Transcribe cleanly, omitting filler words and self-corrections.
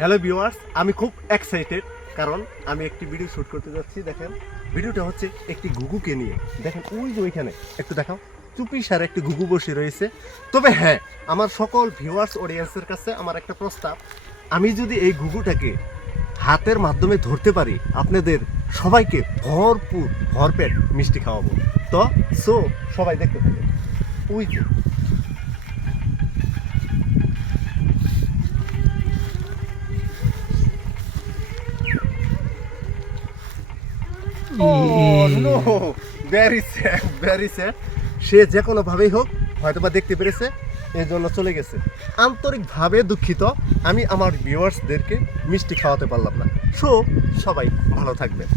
Hello viewers, আমি খুব excited কারণ আমি একটি ভিডিও শুট করতে যাচ্ছি। দেখেন, ভিডিওটা হচ্ছে একটি ঘুঘুকে নিয়ে। দেখেন ওই যে ওইখানে একটু দেখাও, চুপি সার একটি ঘুঘু বসে রয়েছে। তবে হ্যাঁ, আমার সকল ভিউয়ার্স অডিয়েন্সের কাছে আমার একটা প্রস্তাব, আমি যদি এই ঘুঘুটাকে হাতের মাধ্যমে ধরতে পারি, আপনাদের সবাইকে ভরপুর ভরপেট মিষ্টি খাওয়াবো। তো সবাই দেখতে থাকেন। ওই যে no, very sad, very sad. সে যে কোনোভাবেই হোক হয়তোবা দেখতে পেরেছে, এই জন্য চলে গেছে। আন্তরিকভাবে দুঃখিত, আমি আমার ভিউয়ার্সদেরকে মিষ্টি খাওয়াতে পারলাম না। সবাই ভালো থাকবেন।